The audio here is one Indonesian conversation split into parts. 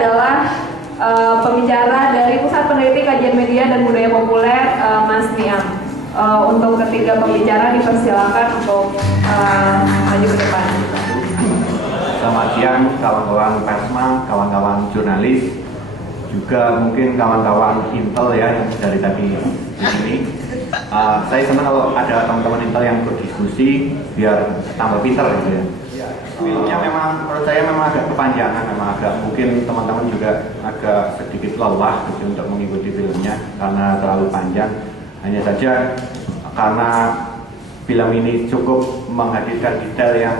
adalah pembicara dari Pusat Peneliti Kajian Media dan Budaya Populer, Mas Niam. Untuk ketiga pembicara dipersilakan untuk maju ke depan. Selamat siang kawan-kawan persma, kawan-kawan jurnalis, juga mungkin kawan-kawan Intel ya yang dari tadi di sini. Saya senang kalau ada teman-teman Intel yang berdiskusi biar tambah pintar gitu ya. Filmnya memang menurut saya memang agak kepanjangan, memang agak mungkin teman-teman juga agak sedikit lelah gitu untuk mengikuti filmnya karena terlalu panjang. Hanya saja karena film ini cukup menghadirkan detail yang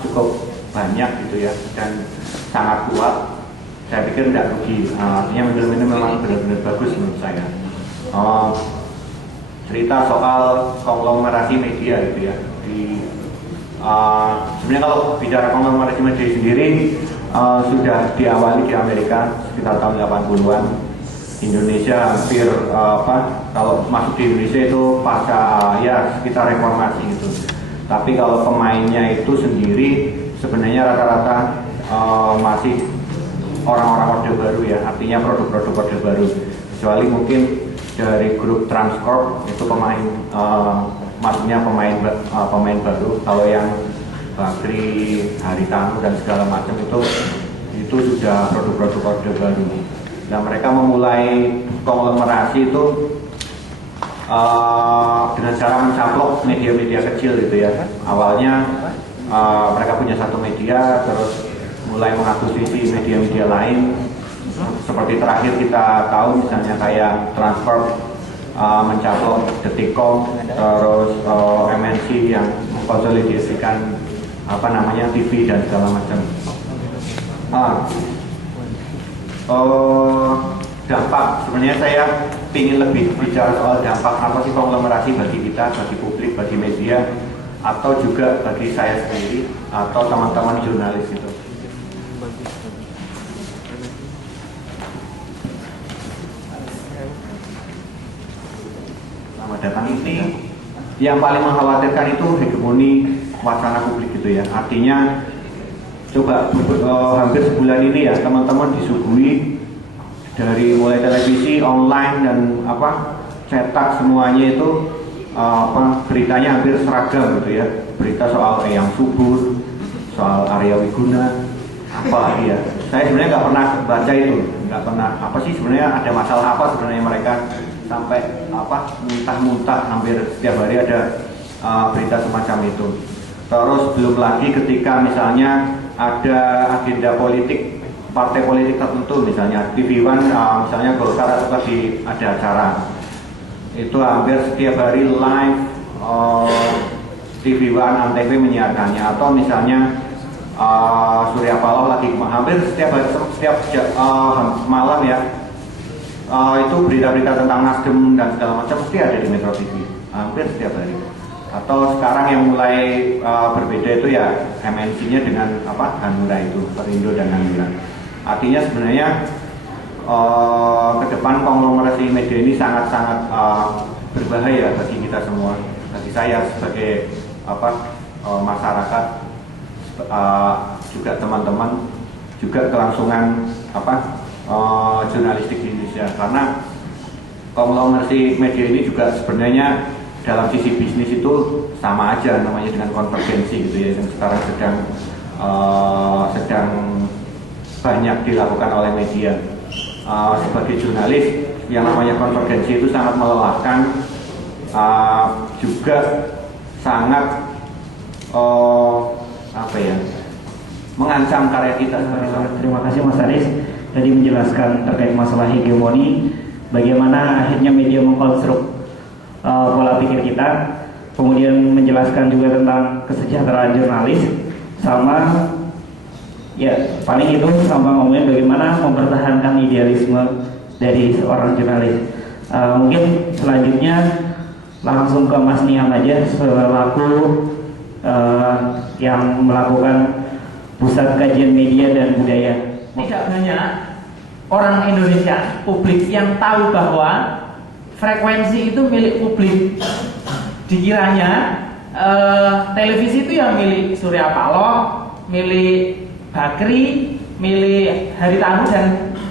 cukup banyak gitu ya dan sangat kuat. Saya pikir tidak rugi. Artinya film ini memang benar-benar bagus menurut saya. Cerita soal konglomerasi media gitu ya. Sebenarnya kalau bicara konglomerasi media sendiri sudah diawali di Amerika sekitar tahun 80-an. Indonesia hampir kalau masuk di Indonesia itu pasca ya sekitar reformasi gitu. Tapi kalau pemainnya itu sendiri sebenarnya rata-rata masih orang-orang orde baru ya, artinya produk-produk orde baru. Kecuali mungkin dari grup Transcorp itu pemain maksudnya pemain baru. Kalau yang Bakri, Haritanu dan segala macam itu sudah produk-produk orde baru. Nah, mereka memulai konglomerasi itu dengan cara mencaplok media-media kecil gitu ya. Awalnya mereka punya satu media, terus mulai mengakuisisi media-media lain. Seperti terakhir kita tahu misalnya kayak Transcorp mencaplok Detikcom, terus MNC yang mengkonsolidasikan TV dan segala macam. Dampak, sebenarnya saya ingin lebih bicara soal dampak apa sih konglomerasi bagi kita, bagi publik, bagi media, atau juga bagi saya sendiri atau teman-teman jurnalis itu. Selamat datang. Ini yang paling mengkhawatirkan itu hegemoni wacana publik gitu ya. Artinya coba hampir sebulan ini ya teman-teman disuguhi dari mulai televisi, online dan cetak semuanya itu beritanya hampir seragam gitu ya. Berita soal Eyang Subur, soal Arya Wiguna, apalagi ya. Saya sebenarnya nggak pernah baca itu, nggak pernah apa sih sebenarnya ada masalah apa sebenarnya mereka sampai muntah-muntah hampir setiap hari ada berita semacam itu. Terus belum lagi ketika misalnya ada agenda politik partai politik tertentu, misalnya TV One, misalnya Golkar atau ada acara itu hampir setiap hari live TV One Antv menyiarkannya, atau misalnya Surya Paloh lagi hampir setiap malam ya itu berita-berita tentang Nasdem dan segala macam mesti ada di Metro TV hampir setiap hari. Atau sekarang yang mulai berbeda itu ya MNC-nya dengan Hanura itu, Perindo dan Hanura. Artinya sebenarnya ke depan konglomerasi media ini sangat-sangat berbahaya bagi kita semua, bagi saya sebagai masyarakat, juga teman-teman, juga kelangsungan jurnalistik di Indonesia. Karena konglomerasi media ini juga sebenarnya dalam sisi bisnis itu sama aja namanya dengan konvergensi gitu ya, yang sekarang sedang banyak dilakukan oleh media. Sebagai jurnalis yang namanya konvergensi itu sangat melelahkan, juga sangat mengancam karya kita. Terima kasih Mas Aris tadi menjelaskan terkait masalah hegemoni, bagaimana akhirnya media mengkonstruk pola pikir kita, kemudian menjelaskan juga tentang kesejahteraan jurnalis, sama ya paling itu sama ngomongin bagaimana mempertahankan idealisme dari seorang jurnalis. Mungkin selanjutnya langsung ke Mas Niam aja selaku yang melakukan Pusat Kajian Media dan Budaya. Tidak banyak orang Indonesia publik yang tahu bahwa frekuensi itu milik publik. Dikiranya televisi itu yang milik Surya Paloh, milik Bakri, milih hari tamu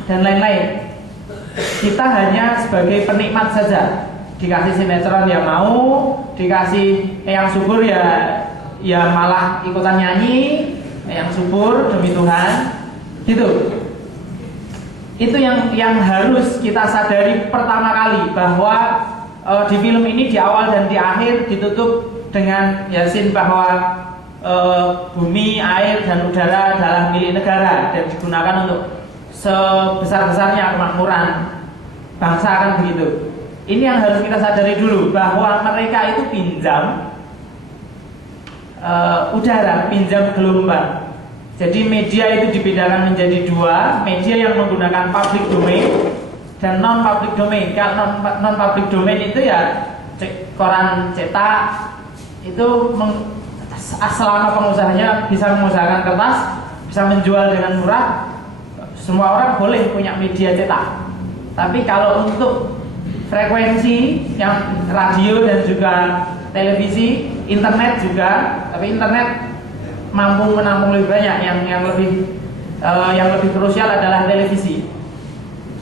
dan lain-lain. Kita hanya sebagai penikmat saja. Dikasih sinetron ya mau, dikasih Eyang Subur ya malah ikutan nyanyi, Eyang Subur demi Tuhan, gitu. Itu yang harus kita sadari pertama kali, bahwa di film ini di awal dan di akhir ditutup dengan yasin bahwa bumi, air, dan udara adalah milik negara dan digunakan untuk sebesar-besarnya kemakmuran bangsa, kan begitu. Ini yang harus kita sadari dulu, bahwa mereka itu pinjam udara, pinjam gelombang. Jadi media itu dibedakan menjadi dua, media yang menggunakan public domain dan non public domain. Kalau non public domain itu ya koran cetak, itu selama pengusahanya bisa mengusahakan kertas, bisa menjual dengan murah, semua orang boleh punya media cetak. Tapi kalau untuk frekuensi yang radio dan juga televisi, internet juga, tapi internet mampu menampung lebih banyak. Yang lebih krusial adalah televisi.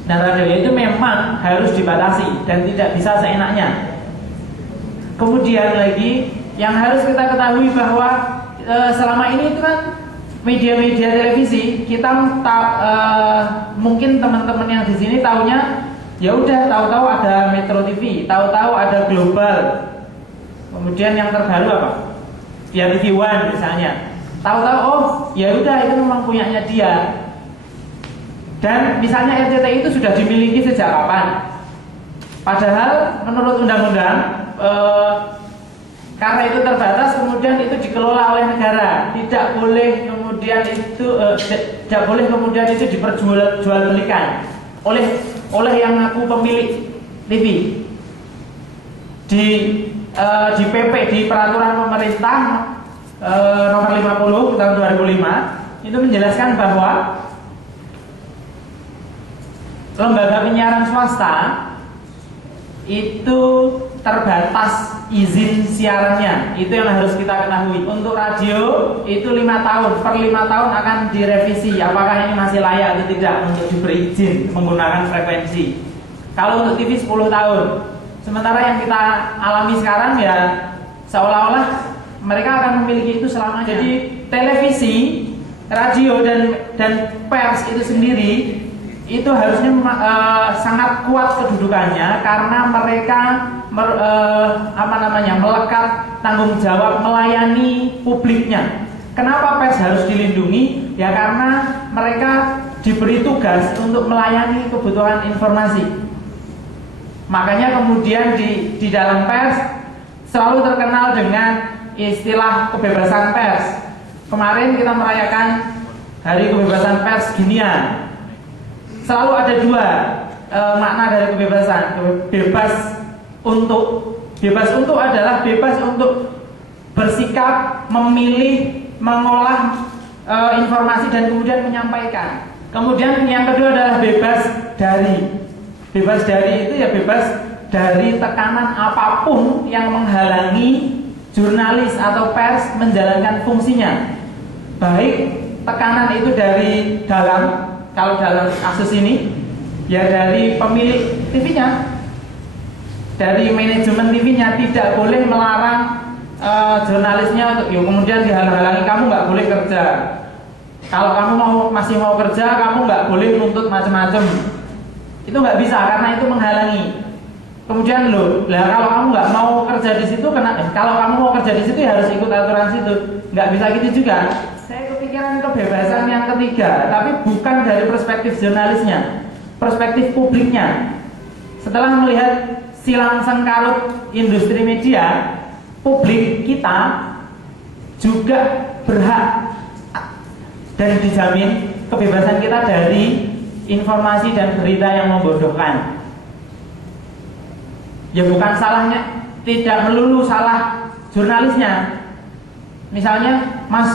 Nah, radio itu memang harus dibatasi dan tidak bisa seenaknya. Kemudian lagi yang harus kita ketahui bahwa selama ini itu kan media-media televisi, kita mungkin teman-teman yang di sini taunya ya udah, tahu-tahu ada Metro TV, tahu-tahu ada Global. Kemudian yang terbaru apa? Dia TV One misalnya. Tahu-tahu oh, ya udah itu memang punyanya dia. Dan misalnya RCTI itu sudah dimiliki sejak kapan? Padahal menurut undang-undang karena itu terbatas, kemudian itu dikelola oleh negara, tidak boleh kemudian itu diperjualbelikan oleh yang ngaku pemilik TV. Di PP, di peraturan pemerintah nomor 50 tahun 2005 itu menjelaskan bahwa lembaga penyiaran swasta itu terbatas izin siarannya. Itu yang harus kita ketahui. Untuk radio itu 5 tahun, per 5 tahun akan direvisi apakah ini masih layak atau tidak untuk diberi izin menggunakan frekuensi. Kalau untuk TV 10 tahun. Sementara yang kita alami sekarang ya seolah-olah mereka akan memiliki itu selamanya. Jadi televisi, radio dan pers itu sendiri itu harusnya sangat kuat kedudukannya karena mereka melekat tanggung jawab melayani publiknya. Kenapa pers harus dilindungi? Ya karena mereka diberi tugas untuk melayani kebutuhan informasi. Makanya kemudian di dalam pers selalu terkenal dengan istilah kebebasan pers. Kemarin kita merayakan Hari Kebebasan Pers Dunia. Selalu ada dua makna dari kebebasan. Bebas untuk adalah bebas untuk bersikap, memilih, mengolah informasi dan kemudian menyampaikan. Kemudian yang kedua adalah bebas dari. Bebas dari itu ya bebas dari tekanan apapun yang menghalangi jurnalis atau pers menjalankan fungsinya. Baik tekanan itu dari dalam, kalau dalam kasus ini ya dari pemilik TV-nya, dari manajemen TV-nya, tidak boleh melarang jurnalisnya untuk kemudian dihalang-halangi, kamu nggak boleh kerja. Kalau kamu masih mau kerja, kamu nggak boleh nuntut macam-macam. Itu nggak bisa karena itu menghalangi. Kemudian kalau kamu nggak mau kerja di situ, kalau kamu mau kerja di situ ya harus ikut aturan situ. Nggak bisa gitu juga. Saya kepikiran kebebasan yang ketiga, tapi bukan dari perspektif jurnalisnya, perspektif publiknya. Setelah melihat silang sengkarut industri media, publik kita juga berhak dan dijamin kebebasan kita dari informasi dan berita yang membodohkan. Ya bukan salahnya, tidak melulu salah jurnalisnya. Misalnya Mas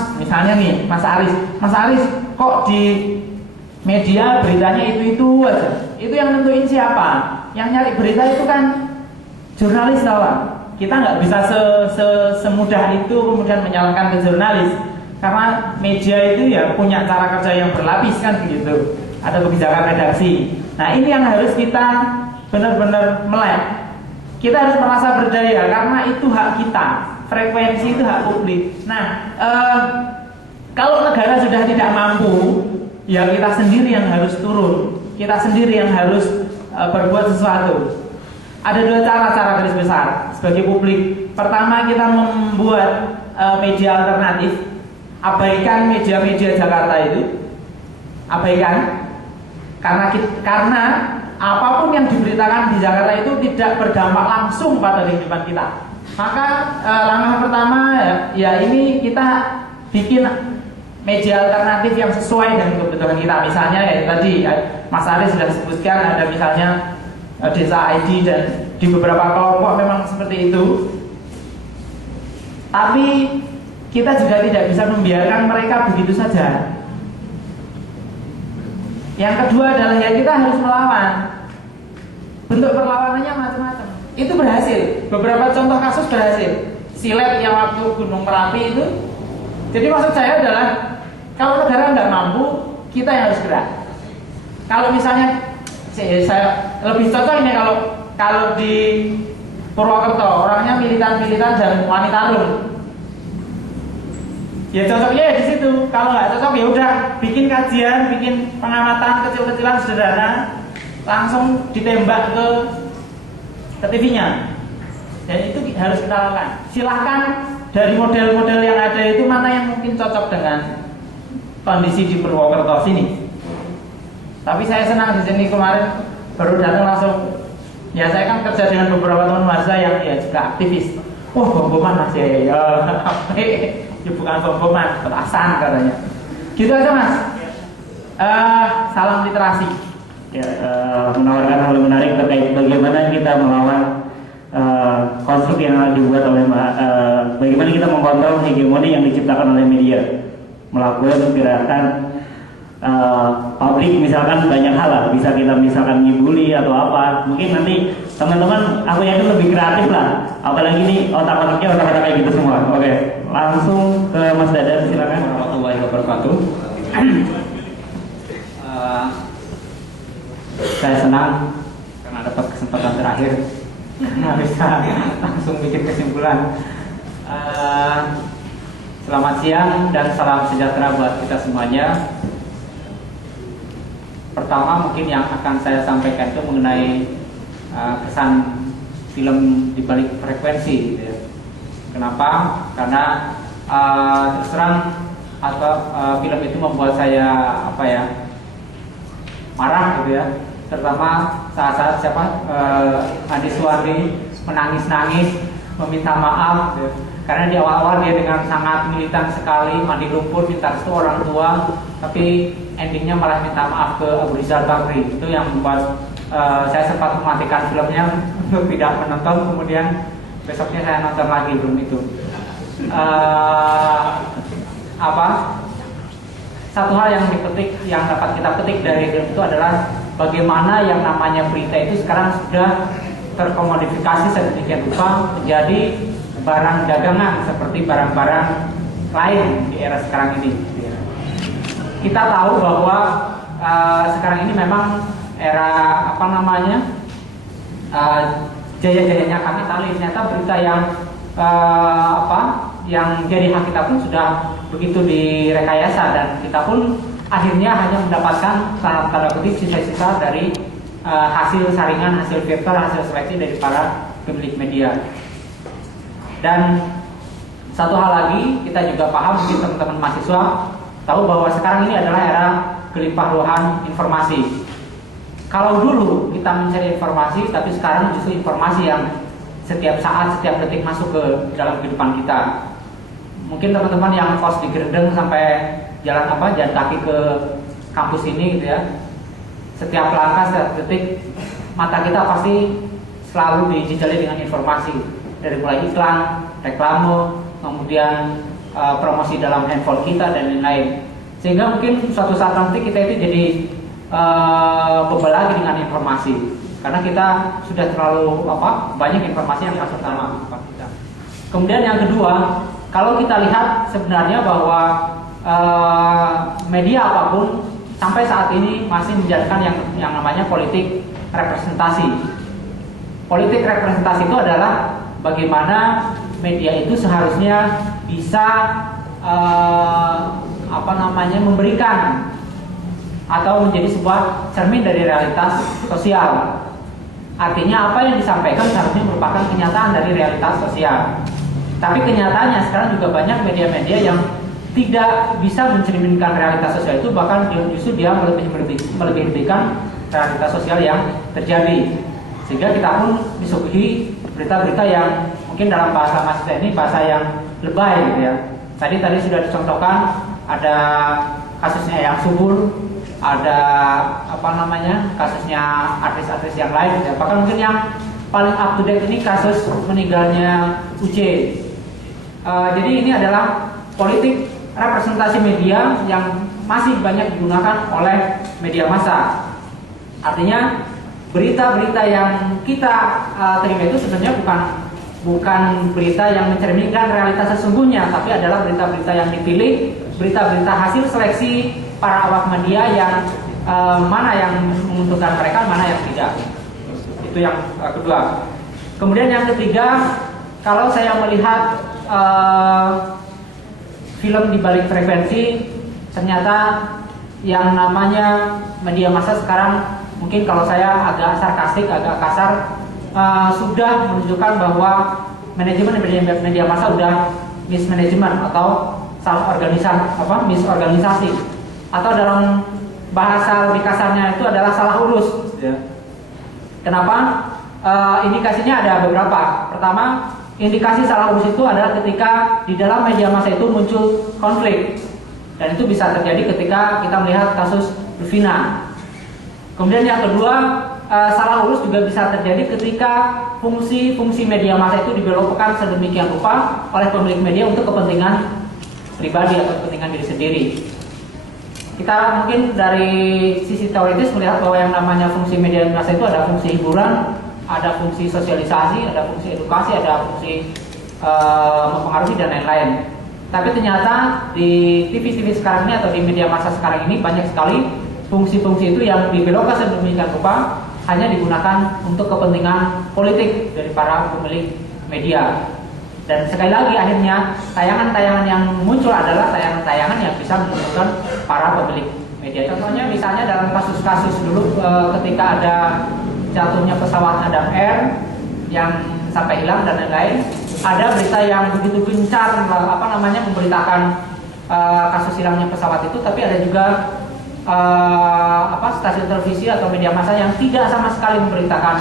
Aris kok di media beritanya itu aja. Itu yang nentuin siapa? Yang nyari berita itu kan jurnalis tahu. Kita nggak bisa semudah itu kemudian menyalahkan ke jurnalis. karena media itu ya punya cara kerja yang berlapis kan begitu, ada kebijakan redaksi. Nah ini yang harus kita benar-benar melek. Kita harus merasa berdaya karena itu hak kita, frekuensi itu hak publik. Nah kalau negara sudah tidak mampu, ya kita sendiri yang harus turun, kita sendiri yang harus berbuat sesuatu. Ada dua cara garis besar sebagai publik. Pertama, kita membuat media alternatif. Abaikan media-media Jakarta itu, abaikan karena apapun yang diberitakan di Jakarta itu tidak berdampak langsung pada kehidupan kita. Maka langkah pertama ya ini kita bikin media alternatif yang sesuai dengan kebutuhan kita. Misalnya ya tadi Mas Aris sudah sebutkan, ada misalnya Desa ID dan di beberapa kelompok memang seperti itu. Tapi kita juga tidak bisa membiarkan mereka begitu saja. Yang kedua adalah ya kita harus melawan. Bentuk perlawanannya macam-macam. Itu berhasil. Beberapa contoh kasus berhasil. Silet yang waktu Gunung Merapi itu. Jadi maksud saya adalah kalau negara nggak mampu, kita yang harus gerak. Kalau misalnya saya lebih cocok ini kalau di Purwokerto orangnya militan dan wanita rum. Ya cocoknya ya di situ. Kalau nggak cocok ya udah bikin kajian, bikin pengamatan kecil-kecilan sederhana, langsung ditembak ke TV-nya. Dan itu harus kita lakukan. Silahkan dari model-model yang ada itu mana yang mungkin cocok dengan kondisi di Purwokerto sini. Tapi saya senang di sini kemarin baru datang langsung. Ya saya kan kerja dengan beberapa teman mahasiswa yang ya juga aktivis. Wah bom-boman Mas ya. Ya bukan bom-boman, petasan katanya. Gitu aja Mas. Salam literasi. Ya, menawarkan hal menarik terkait bagaimana kita melawan konstruk yang dibuat oleh bagaimana kita mengontrol hegemoni yang diciptakan oleh media, melakukan gerakan publik misalkan banyak hal lah, bisa kita misalkan ngibuli atau apa. Mungkin nanti teman-teman aku yakin lebih kreatif lah, apalagi nih otak-otaknya otak-otak kayak gitu semua. Oke, langsung ke Mas Dadan, silakan. Warahmatullahi wabarakatuh. Saya senang karena dapat kesempatan terakhir bisa langsung bikin kesimpulan. Selamat siang dan salam sejahtera buat kita semuanya. Pertama mungkin yang akan saya sampaikan itu mengenai kesan film di balik frekuensi gitu ya. Kenapa? Karena terus terang film itu membuat saya marah gitu ya. Terutama saat Andi Suwardi menangis-nangis meminta maaf gitu. Karena di awal-awal dia dengan sangat militan sekali, mandi lumpur, minta restu orang tua, tapi endingnya malah minta maaf ke Abu Rizal Bakri. Itu yang membuat saya sempat mematikan filmnya untuk tidak menonton. Kemudian besoknya saya nonton lagi film itu. Satu hal yang dapat kita petik dari film itu adalah bagaimana yang namanya berita itu sekarang sudah terkomodifikasi sedemikian rupa menjadi barang dagangan seperti barang-barang lain di era sekarang ini. Kita tahu bahwa sekarang ini memang era jaya-jayanya kapitalis. Ternyata berita yang jadi hak kita pun sudah begitu direkayasa, dan kita pun akhirnya hanya mendapatkan tanda kutip sisa-sisa dari hasil saringan, hasil filter, hasil seleksi dari para pemilik media. Dan satu hal lagi, kita juga paham, mungkin teman-teman mahasiswa tahu bahwa sekarang ini adalah era kelimpah ruahan informasi. Kalau dulu kita mencari informasi, tapi sekarang justru informasi yang setiap saat, setiap detik masuk ke dalam kehidupan kita. Mungkin teman-teman yang kos di Grendeng sampai jalan kaki ke kampus ini gitu ya. Setiap langkah, setiap detik mata kita pasti selalu dijejali dengan informasi. Dari mulai iklan, reklame, kemudian promosi dalam handphone kita dan lain-lain. Sehingga mungkin suatu saat nanti kita itu jadi bebal lagi dengan informasi, karena kita sudah terlalu banyak informasi yang masuk dalam kita. Kemudian yang kedua, kalau kita lihat sebenarnya bahwa media apapun sampai saat ini masih menjalankan yang namanya politik representasi. Politik representasi itu adalah bagaimana media itu seharusnya bisa memberikan atau menjadi sebuah cermin dari realitas sosial. Artinya apa yang disampaikan seharusnya merupakan kenyataan dari realitas sosial. Tapi kenyataannya sekarang juga banyak media-media yang tidak bisa mencerminkan realitas sosial itu, bahkan justru dia melebih-lebihkan realitas sosial yang terjadi. Sehingga kita pun disuguhi berita-berita yang mungkin dalam bahasa mahasiswa ini bahasa yang lebay gitu ya. Tadi sudah dicontohkan ada kasusnya yang subur, ada kasusnya artis-artis yang lain gitu ya. Bahkan mungkin yang paling up to date ini kasus meninggalnya UJ. Jadi ini adalah politik representasi media yang masih banyak digunakan oleh media massa. Artinya berita-berita yang kita terima itu sebenarnya bukan berita yang mencerminkan realitas sesungguhnya, tapi adalah berita-berita yang dipilih, berita-berita hasil seleksi para awak media yang mana yang menguntungkan mereka, mana yang tidak. Itu yang kedua. Kemudian yang ketiga, kalau saya melihat film di balik frekuensi, ternyata yang namanya media massa sekarang, mungkin kalau saya agak sarkastik, agak kasar, sudah menunjukkan bahwa manajemen media massa sudah mismanagement atau salah misorganisasi, atau dalam bahasa lebih kasarnya itu adalah salah urus. Kenapa? Indikasinya ada beberapa. Pertama, indikasi salah urus itu adalah ketika di dalam media massa itu muncul konflik, dan itu bisa terjadi ketika kita melihat kasus Rufina. Kemudian yang kedua, salah urus juga bisa terjadi ketika fungsi media massa itu dibelokkan sedemikian rupa oleh pemilik media untuk kepentingan pribadi atau kepentingan diri sendiri. Kita mungkin dari sisi teoritis melihat bahwa yang namanya fungsi media massa itu ada fungsi hiburan, ada fungsi sosialisasi, ada fungsi edukasi, ada fungsi mempengaruhi dan lain-lain. Tapi ternyata di TV sekarang ini atau di media massa sekarang ini banyak sekali fungsi-fungsi itu yang dibelokkan sedemikian rupa hanya digunakan untuk kepentingan politik dari para pemilik media. Dan sekali lagi akhirnya tayangan-tayangan yang muncul adalah tayangan-tayangan yang bisa menguntungkan para pemilik media. Contohnya misalnya dalam kasus-kasus dulu ketika ada jatuhnya pesawat Adam Air yang sampai hilang dan lain-lain, ada berita yang begitu gencar memberitakan kasus hilangnya pesawat itu, tapi ada juga stasiun televisi atau media massa yang tidak sama sekali memberitakan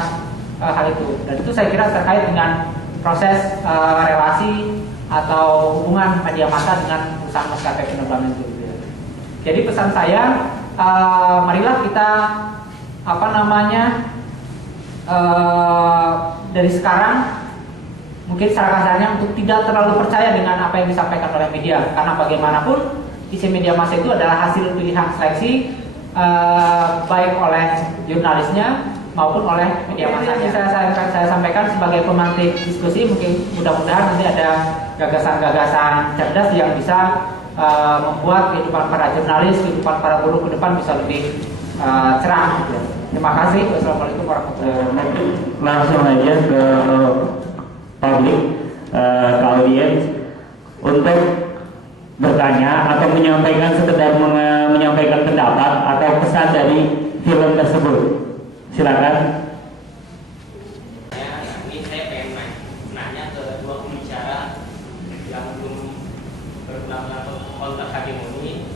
hal itu. Dan itu saya kira terkait dengan proses relasi atau hubungan media massa dengan perusahaan maskapai penerbangan itu. Jadi pesan saya, marilah kita dari sekarang mungkin secara kasarnya untuk tidak terlalu percaya dengan apa yang disampaikan oleh media, karena bagaimanapun isi media massa itu adalah hasil pilihan seleksi baik oleh jurnalisnya maupun oleh media massanya. Saya sampaikan sebagai pemantik diskusi, mungkin mudah-mudahan nanti ada gagasan-gagasan cerdas yang bisa membuat kehidupan para jurnalis, kehidupan para buruh ke depan bisa lebih cerah. Terima kasih. Wassalamualaikum warahmatullahi wabarakatuh. Langsung aja ke publik, ke audiens untuk bertanya atau sekedar menyampaikan pendapat atau pesan dari film tersebut. Silakan. Ini saya pengen nanya ke dua pembicara yang belum berpengalaman kontrak hegemoni.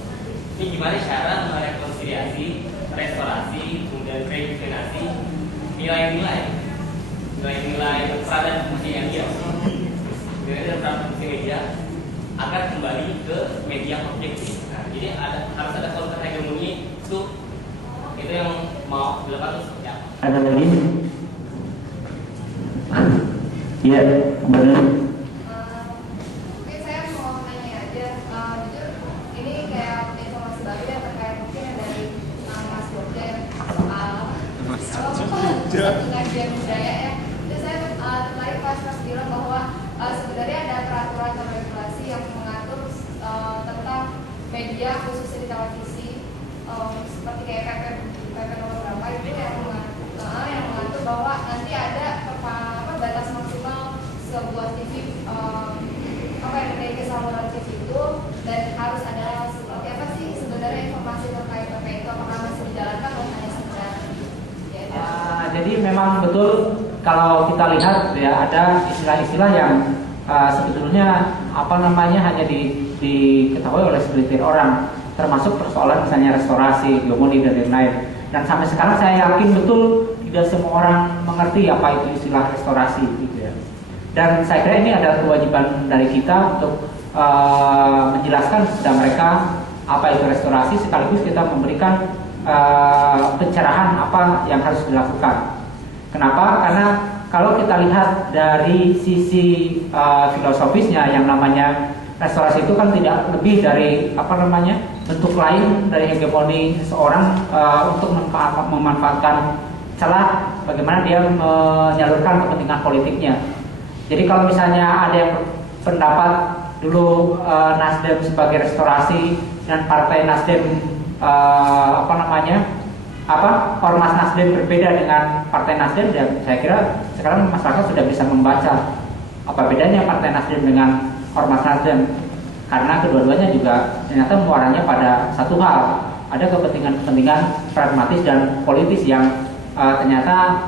Ini gimana cara merekonsiliasi, restorasi, kemudian redefinasi nilai-nilai peran fungsi media, nilai peran fungsi media agar kembali ke media objektif. Nah, jadi harus ada kontrak hegemoni itu yang mau dilakukan ya. Ada lagi? Iya, benar. Mungkin saya mau nanya aja, jujur ini kayak informasi baru ya terkait mungkin dari Mas Dosen soal pengajian budaya ya. Jadi saya tertarik pas bilang bahwa sebenarnya ada peraturan atau regulasi jadi memang betul kalau kita lihat ya ada istilah-istilah yang sebetulnya hanya diketahui oleh segelintir orang, termasuk persoalan misalnya restorasi, hegemoni dan lain-lain. Dan sampai sekarang saya yakin betul tidak semua orang mengerti apa itu istilah restorasi gitu ya. Dan saya kira ini ada kewajiban dari kita untuk menjelaskan kepada mereka apa itu restorasi, sekaligus kita memberikan pencerahan apa yang harus dilakukan. Kenapa? Karena kalau kita lihat dari sisi filosofisnya, yang namanya restorasi itu kan tidak lebih dari bentuk lain dari hegemoni seseorang untuk memanfaatkan celah bagaimana dia menyalurkan kepentingan politiknya. Jadi kalau misalnya ada yang pendapat dulu Nasdem sebagai restorasi dan partai Nasdem Ormas Nasdem berbeda dengan Partai Nasdem, dan saya kira sekarang masyarakat sudah bisa membaca apa bedanya Partai Nasdem dengan Ormas Nasdem, karena kedua-duanya juga ternyata muaranya pada satu hal, ada kepentingan-kepentingan pragmatis dan politis yang ternyata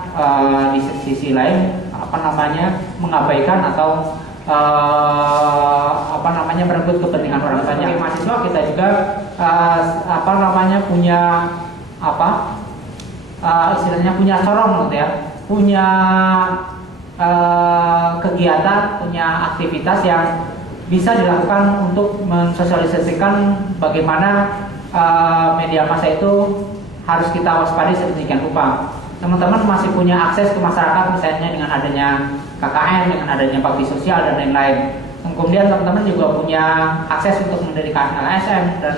di sisi lain mengabaikan atau merebut kepentingan orang banyak. Sebagai mahasiswa kita juga punya istilahnya punya corong gitu ya, punya kegiatan, punya aktivitas yang bisa dilakukan untuk mensosialisasikan bagaimana media massa itu harus kita waspadai sedemikian rupa. Teman-teman masih punya akses ke masyarakat misalnya dengan adanya KKN, dengan adanya bakti sosial dan lain-lain. Kemudian teman-teman juga punya akses untuk mendirikan LSM dan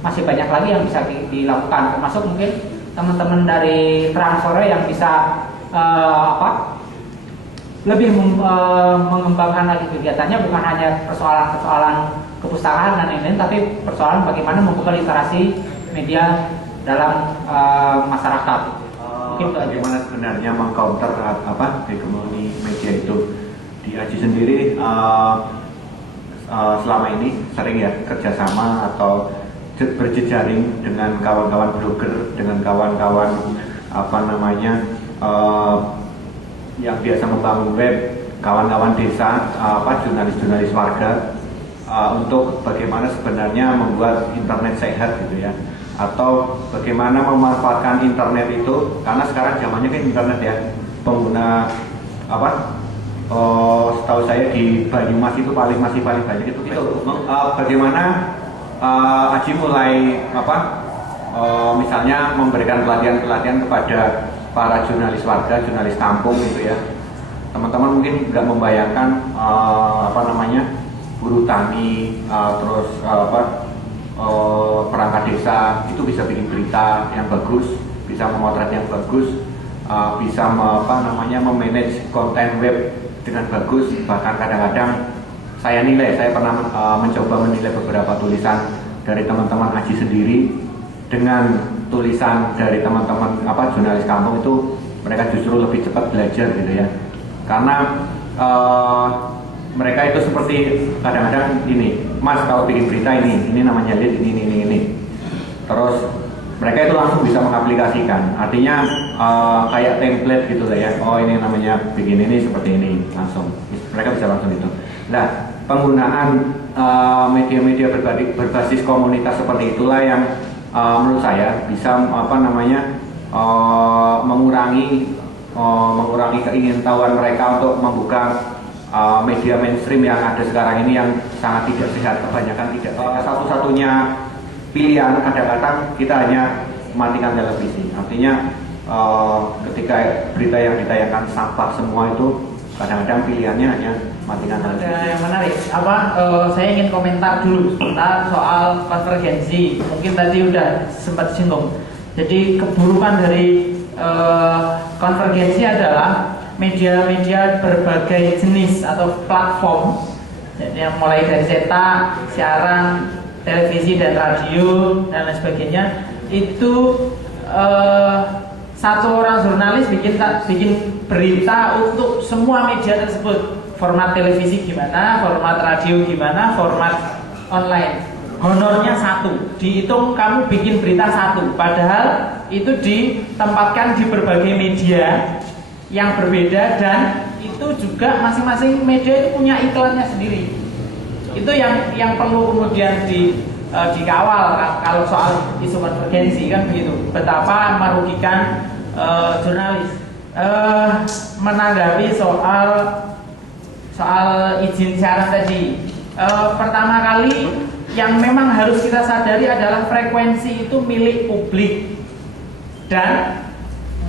masih banyak lagi yang bisa dilakukan, termasuk mungkin teman-teman dari Terang Sore yang bisa lebih mengembangkan lagi kegiatannya, bukan hanya persoalan-persoalan kepustakaan dan lain-lain, tapi persoalan bagaimana membuka literasi media dalam masyarakat. Mungkin bagaimana sebenarnya mengcounter hegemoni media itu. Di AJI sendiri selama ini sering ya kerjasama atau berjejaring dengan kawan-kawan blogger, dengan kawan-kawan yang biasa membangun web, kawan-kawan desa, jurnalis-jurnalis warga, untuk bagaimana sebenarnya membuat internet sehat gitu ya, atau bagaimana memanfaatkan internet itu, karena sekarang zamannya kan internet ya, pengguna setahu saya di Banyumas itu masih paling banyak itu bagaimana AJI mulai misalnya memberikan pelatihan kepada para jurnalis warga, jurnalis kampung gitu ya. Teman-teman mungkin nggak membayangkan buruh tani, terus perangkat desa itu bisa bikin berita yang bagus, bisa memotret yang bagus, bisa memanage konten web dengan bagus. Bahkan kadang-kadang saya pernah mencoba menilai beberapa tulisan dari teman-teman AJI sendiri dengan tulisan dari teman-teman jurnalis kampung, itu mereka justru lebih cepat belajar gitu ya, karena mereka itu seperti kadang-kadang ini, Mas kalau bikin berita ini namanya lead, ini terus mereka itu langsung bisa mengaplikasikan, artinya kayak template gitu lah ya, oh ini namanya bikin ini seperti ini, langsung mereka bisa langsung itu. Nah, penggunaan media-media berbasis komunitas seperti itulah yang menurut saya bisa mengurangi keingintahuan mereka untuk membuka media mainstream yang ada sekarang ini yang sangat tidak sehat, kebanyakan tidak sehat. Satu-satunya pilihan kadang-kadang kita hanya matikan televisi, artinya ketika berita yang ditayangkan sampah semua itu, kadang-kadang pilihannya hanya matikan televisi. Ada yang menarik, saya ingin komentar dulu sebentar soal konvergensi. Mungkin tadi udah sempat singgung. Jadi keburukan dari konvergensi adalah media-media berbagai jenis atau platform, jadi yang mulai dari cetak, siaran, televisi dan radio dan lain sebagainya, itu satu orang jurnalis bikin berita untuk semua media tersebut. Format televisi gimana, format radio gimana, format online. Honornya satu, dihitung kamu bikin berita satu, padahal itu ditempatkan di berbagai media yang berbeda, dan itu juga masing-masing media itu punya iklannya sendiri. Itu yang perlu kemudian dikawal kalau soal isu konvergensi kan begitu. Betapa merugikan jurnalis. Menanggapi soal izin siaran tadi, pertama kali yang memang harus kita sadari adalah frekuensi itu milik publik, dan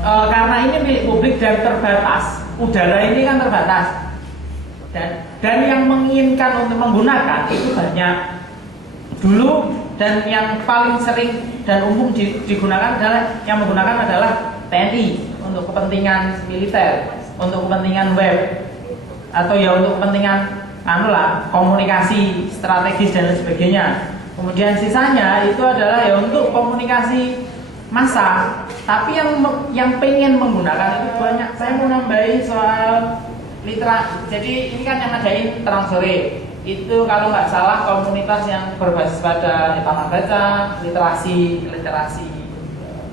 karena ini milik publik dan terbatas, udara ini kan terbatas, dan yang menginginkan untuk menggunakan itu banyak dulu, dan yang paling sering dan umum digunakan adalah yang menggunakan adalah TNI untuk kepentingan militer, untuk kepentingan web, atau ya untuk kepentingan komunikasi strategis dan lain sebagainya. Kemudian sisanya itu adalah ya untuk komunikasi massa. Tapi yang pengen menggunakan itu banyak. Saya mau nambahin soal literasi. Jadi ini kan yang ngadain Terang Sore. Itu kalau nggak salah komunitas yang berbasis pada taman baca, literasi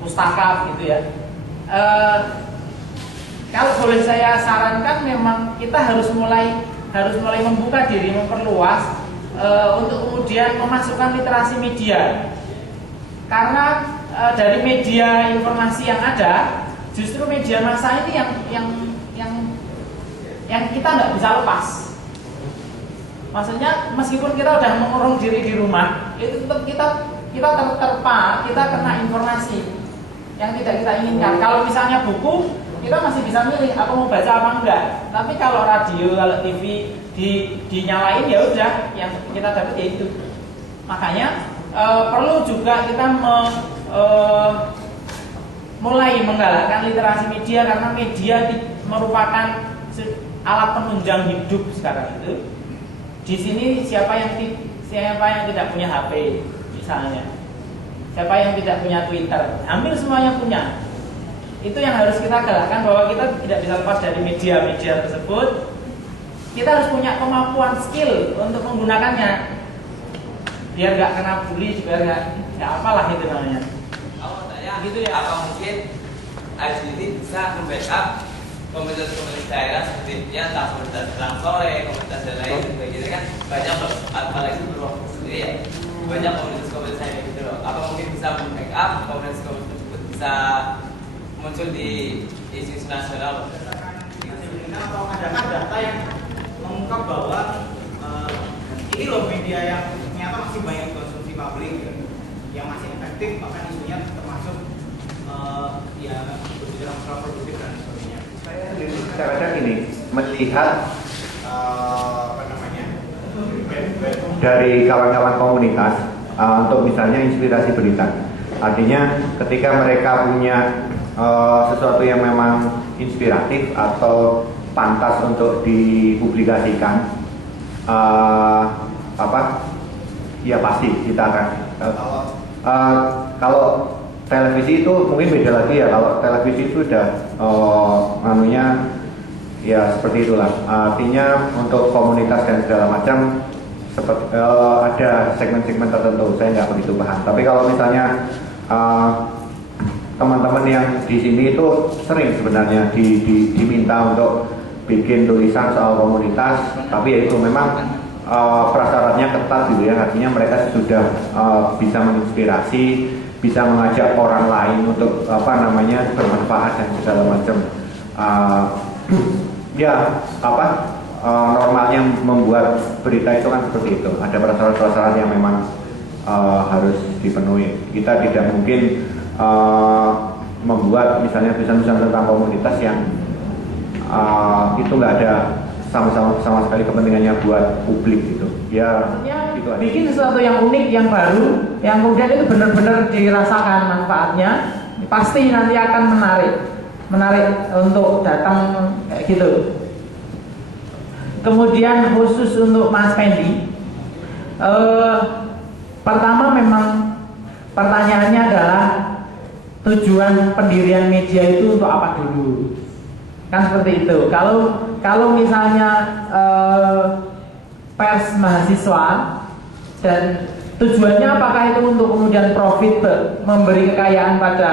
pustaka gitu ya. Kalau boleh saya sarankan, memang kita harus mulai membuka diri, memperluas untuk kemudian memasukkan literasi media. Karena dari media informasi yang ada, justru media massa ini yang kita nggak bisa lepas. Maksudnya meskipun kita udah mengurung diri di rumah, itu tetap kita terterpa, kita kena informasi yang tidak kita inginkan. Kalau misalnya buku, kita masih bisa milih aku mau baca apa enggak. Tapi kalau radio, kalau TV dinyalain, ya udah yang kita dapat ya itu. Makanya perlu juga kita mulai menggalakkan literasi media, karena media merupakan alat penunjang hidup sekarang itu. Di sini siapa yang tidak punya HP misalnya, siapa yang tidak punya Twitter, hampir semuanya punya. Itu yang harus kita galakkan, bahwa kita tidak bisa lepas dari media-media tersebut. Kita harus punya kemampuan skill untuk menggunakannya, biar nggak kena bully, biar nggak apalah itu namanya. Gitu ya. Apa mungkin AIS ini bisa membackup komunitas-komunitas daerah seperti ya komunitas Terang Sore, komunitas dan lain sebagainya, kan banyak, apalagi berwaktu sendiri ya, banyak komunitas-komunitas yang gitu loh. Apa mungkin bisa membackup komunitas-komunitas tersebut bisa muncul di isu nasional? Atau adakah data yang mengungkap bahwa ini loh media yang ternyata masih banyak konsumsi publik, yang masih efektif, bahkan isunya termasuk ya berbicara masalah produktif dan sebagainya. Saya rasa gini, melihat dari kawan-kawan komunitas untuk misalnya inspirasi berita. Artinya ketika mereka punya sesuatu yang memang inspiratif atau pantas untuk dipublikasikan, ya pasti kita akan. Kalau televisi itu mungkin beda lagi ya. Kalau televisi itu sudah ya seperti itulah. Artinya untuk komunitas dan segala macam seperti ada segmen-segmen tertentu. Saya nggak begitu paham. Tapi kalau misalnya teman-teman yang di sini itu sering sebenarnya diminta untuk bikin tulisan soal komunitas, tapi ya itu memang prasyaratnya ketat gitu ya. Artinya mereka sudah bisa menginspirasi, bisa mengajak orang lain untuk bermanfaat dan segala macam. Normalnya membuat berita itu kan seperti itu. Ada prasyarat-prasyarat yang memang harus dipenuhi. Kita tidak mungkin membuat misalnya tulisan-tulisan tentang komunitas yang itu nggak ada sama sekali kepentingannya buat publik gitu. Ya, itu aja. Bikin sesuatu yang unik, yang baru, yang kemudian itu benar-benar dirasakan manfaatnya, pasti nanti akan menarik untuk datang kayak gitu. Kemudian khusus untuk Mas Pendi, pertama memang pertanyaannya adalah tujuan pendirian media itu untuk apa dulu? Kan seperti itu. Kalau misalnya pers mahasiswa, dan tujuannya apakah itu untuk kemudian profit, memberi kekayaan pada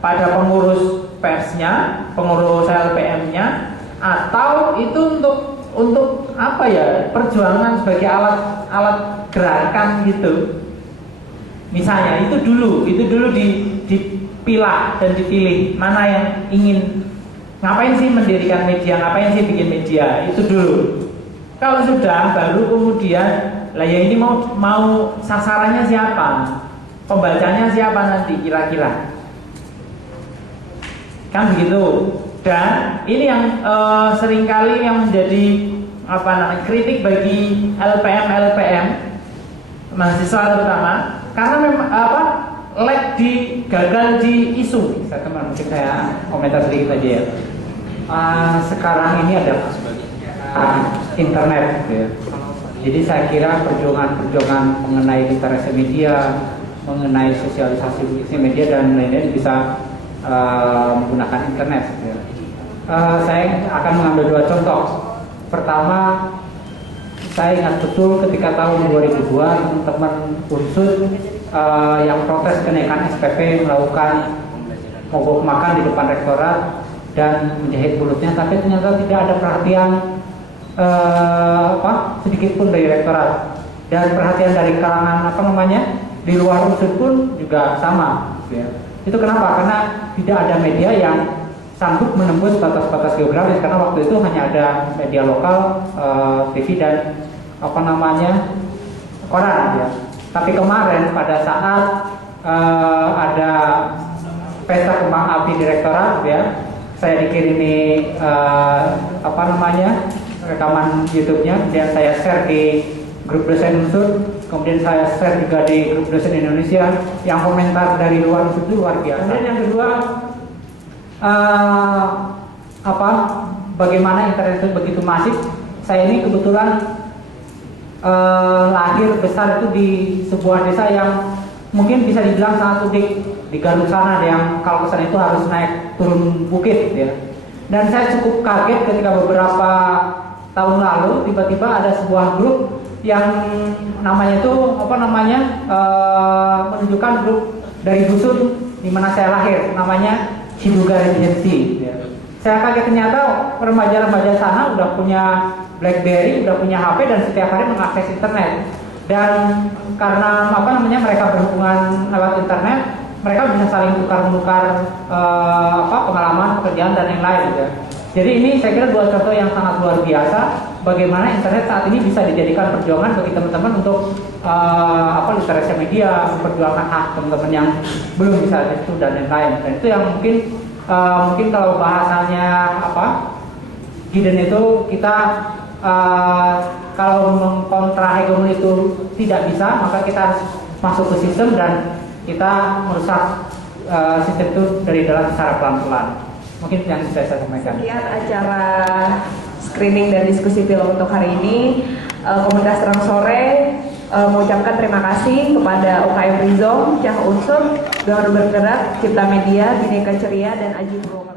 pada pengurus persnya, pengurus LPM-nya, atau itu untuk apa ya, perjuangan sebagai alat gerakan gitu. Misalnya itu dulu dipilah dan dipilih mana yang ingin, ngapain sih mendirikan media, ngapain sih bikin media, itu dulu. Kalau sudah, baru kemudian lah ya ini mau sasarannya siapa, pembacanya siapa nanti kira-kira, kan begitu. Dan ini yang seringkali yang menjadi kritik bagi LPM mahasiswa terutama, karena memang gagal di isu. Mungkin saya komentar sedikit aja ya. Sekarang ini ada internet ya. Jadi saya kira perjuangan mengenai literasi media, mengenai sosialisasi media dan lain-lain bisa menggunakan internet ya. Saya akan mengambil 2 contoh. Pertama, saya ingat betul ketika tahun 2002 teman-teman Unsur yang protes kenaikan SPP melakukan mogok makan di depan rektorat dan menjahit mulutnya, tapi ternyata tidak ada perhatian sedikit pun dari rektorat, dan perhatian dari kalangan di luar Unsur pun juga sama ya. Itu kenapa? Karena tidak ada media yang sanggup menembus batas-batas geografis, karena waktu itu hanya ada media lokal, TV dan koran ya. Tapi kemarin pada saat ada pesta kembang api di rektorat ya, saya dikirimi rekaman YouTube-nya, kemudian saya share di grup dosen Unsur, kemudian saya share juga di grup dosen Indonesia, yang komentar dari luar Unsur itu luar biasa. Kemudian yang kedua, bagaimana internet itu begitu masif. Saya ini kebetulan lahir besar itu di sebuah desa yang mungkin bisa dibilang sangat unik di Garut sana, yang kalau ke sana itu harus naik turun bukit ya. Dan saya cukup kaget ketika beberapa tahun lalu tiba-tiba ada sebuah grup yang namanya itu menunjukkan grup dari dusun di mana saya lahir, namanya Ciduga Regency ya. Saya kaget ternyata remaja-remaja sana udah punya BlackBerry, udah punya HP dan setiap hari mengakses internet. Dan karena mereka berhubungan lewat internet, mereka bisa saling tukar-menukar pengalaman, pekerjaan dan yang lain ya. Jadi ini saya kira 2 contoh yang sangat luar biasa bagaimana internet saat ini bisa dijadikan perjuangan bagi teman-teman untuk literasi media, memperjuangkan hak teman-teman yang belum bisa itu dan yang lain. Dan itu yang mungkin kalau bahasanya Gideon itu kita kalau mengkontra hegemoni itu tidak bisa, maka kita harus masuk ke sistem dan kita merusak sistem itu dari dalam secara pelan-pelan. Mungkin yang bisa saya sampaikan. Sekian acara screening dan diskusi film untuk hari ini. Komunitas Terang Sore mengucapkan terima kasih kepada UKM Rizom, Cah Unsur, Donor Bergerak, Cipta Media, Bineka Ceria, dan Aji Purwokala.